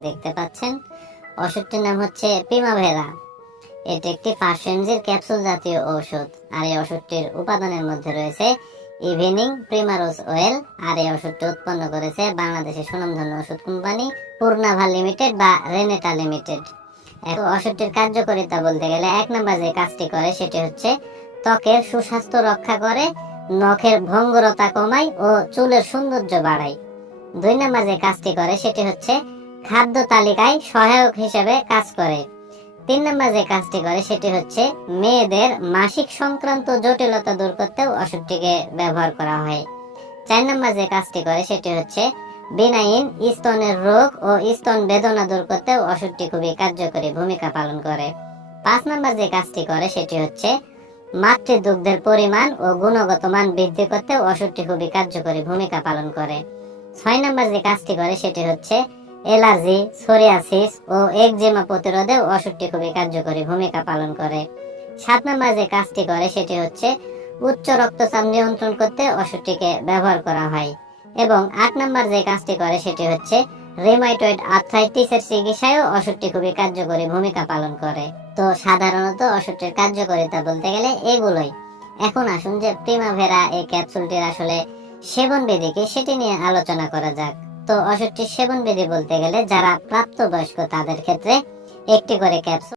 দেখতে পাচ্ছেন? ওষুধটির নাম হচ্ছে প্রিমাভেরা এটি একটি পার্সেনজির ক্যাপসুল জাতীয় ঔষধ আর এই ওষুধটির উপাদানের মধ্যে রয়েছে ইভিনিং প্রিমারোস অয়েল আর এই ওষুধটি উৎপন্ন করেছে বাংলাদেশের সুনামধন্য ওষুধ কোম্পানি পূর্ণাভা লিমিটেড বা রেনেটা লিমিটেড এখন ওষুধটির কার্যকারিতা বলতে গেলে এক নম্বর যে কাজটি করে সেটি হচ্ছে ত্বকের সুস্বাস্থ্য রক্ষা করে, নখের ভঙ্গুরতা কমায় ও চুলের সৌন্দর্য বাড়ায়। দুই নম্বর যে কাজটি করে সেটি হচ্ছে খাদ্য তালিকায় সহায়ক হিসেবে কাজ করে। তিন নম্বর যে কাজটি করে, সেটি হচ্ছে মেয়েদের মাসিক সংক্রান্ত জটিলতা দূর করতেও ওষুধটিকে ব্যবহার করা হয়। চার নম্বর যে কাজটি করে, সেটি হচ্ছে বিনাইন স্তনের রোগ ও স্তন বেদনা দূর করতেও ওষুধটি খুবই কার্যকরী ভূমিকা পালন করে। পাঁচ নম্বর যে কাজটি করে, সেটি হচ্ছে মাতৃদুগ্ধের পরিমাণ ও গুণগত মান বৃদ্ধি করতে ওষুধটি খুবই কার্যকরী ভূমিকা পালন করে। ছয় নম্বর যে কাজটি করে, সেটি হচ্ছে অ্যালার্জি সোরিয়াসিস ও একজিমা প্রতিরোধে ওষুধটি খুবই কার্যকরী ভূমিকা পালন করে। সাত নম্বর যে কাজটি করে সেটি হচ্ছে উচ্চ রক্তচাপ নিয়ন্ত্রণ করতে ওষুধটিকে ব্যবহার করা হয় এবং আট নম্বর যে কাজটি করে সেটি হচ্ছে রেমাইটয়েড আর্থ্রাইটিসের চিকিৎসায়ও ওষুধটি খুবই কার্যকরী ভূমিকা পালন করে। তো সাধারণত ওষুধটির কার্যকারিতা বলতে গেলে এগুলোই। এখন আসুন যে প্রিমাভেরা এই ক্যাপসুলটির আসলে সেবন বিধি কি সেটি নিয়ে আলোচনা করা যাক। তো ওষুধটি সেবন বিধি বলতে গেলে যারা প্রাপ্তবয়স্ক তাদের ক্ষেত্রে একটি করে ক্যাপসুল